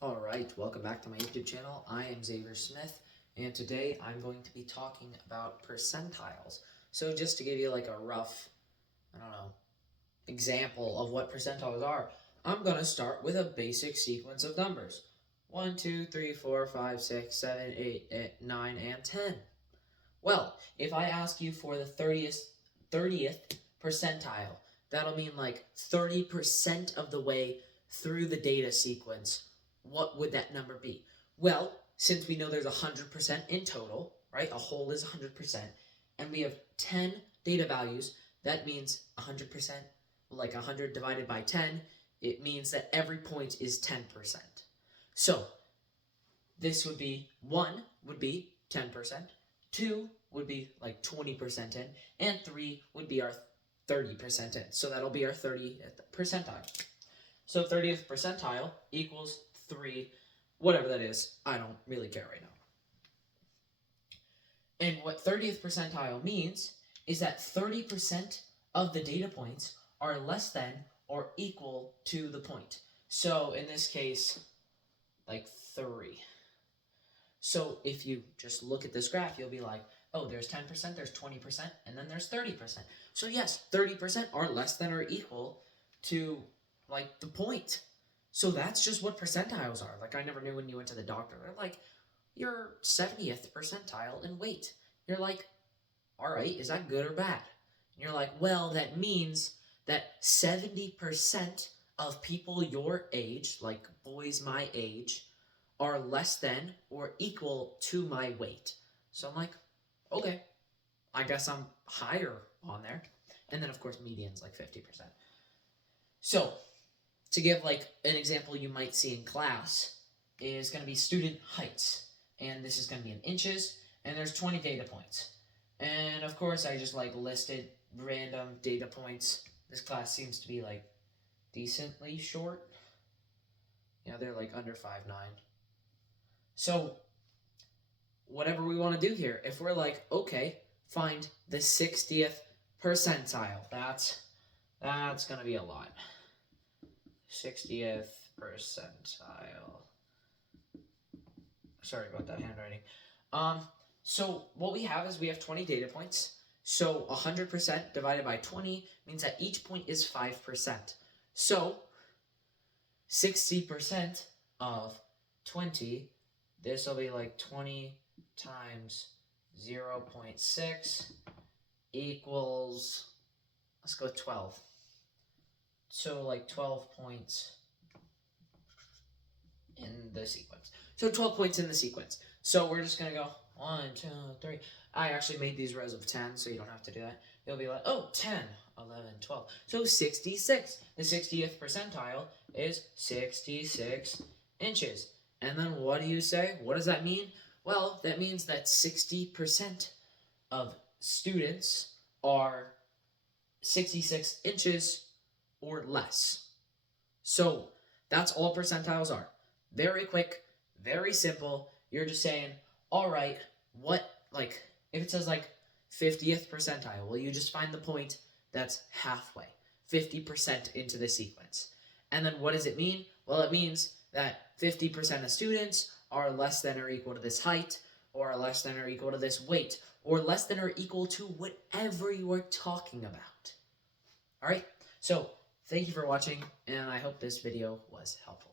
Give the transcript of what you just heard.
Alright, welcome back to my YouTube channel. I am Xavier Smith, and today I'm going to be talking about percentiles. So just to give you like a rough, example of what percentiles are, I'm going to start with a basic sequence of numbers. 1, 2, 3, 4, 5, 6, 7, 8, 9, and 10. Well, if I ask you for the 30th percentile, that'll mean like 30% of the way through the data sequence. What would that number be? Well, since we know there's 100% in total, right? A whole is 100%, and we have 10 data values, that means 100%, like 100 divided by 10, it means that every point is 10%. So, this would be 1 would be 10%, 2 would be like 20% in, and 3 would be our 30% in. So that'll be our 30th percentile. So 30th percentile equals 3, whatever that is. I don't really care right now. And what 30th percentile means is that 30% of the data points are less than or equal to the point. So in this case, like 3. So if you just look at this graph, you'll be like, oh, there's 10%, there's 20%, and then there's 30%. So yes, 30% are less than or equal to like the point. So that's just what percentiles are. Like I never knew when you went to the doctor. They're like, you're 70th percentile in weight. You're like, all right, is that good or bad? And you're like, well, that means that 70% of people your age, like boys my age, are less than or equal to my weight. So I'm like, okay, I guess I'm higher on there. And then, of course, median's like 50%. So, to give like an example you might see in class is going to be student heights. And this is going to be in inches, and there's 20 data points. And, of course, I just like listed random data points. This class seems to be like decently short. Yeah, they're like under 5'9". So, whatever we want to do here, if we're like, okay, find the 60th percentile, that's going to be a lot. 60th percentile. Sorry about that handwriting. So what we have is we have 20 data points. So 100% divided by 20 means that each point is 5%. So 60% of 20, this will be like 20 times 0.6 equals, let's go with 12. So like 12 points in the sequence. So 12 points in the sequence. So we're just going to go 1, 2, 3. I actually made these rows of 10, so you don't have to do that. You'll be like, oh, 10, 11, 12. So 66. The 60th percentile is 66 inches. And then what do you say? What does that mean? Well, that means that 60% of students are 66 inches or less. So that's all percentiles are. Very quick, very simple. You're just saying, all right, what, like, if it says like 50th percentile, well, you just find the point that's halfway, 50% into the sequence. And then what does it mean? Well, it means that 50% of students are less than or equal to this height, or less than or equal to this weight, or less than or equal to whatever you are talking about. All right, so thank you for watching, and I hope this video was helpful.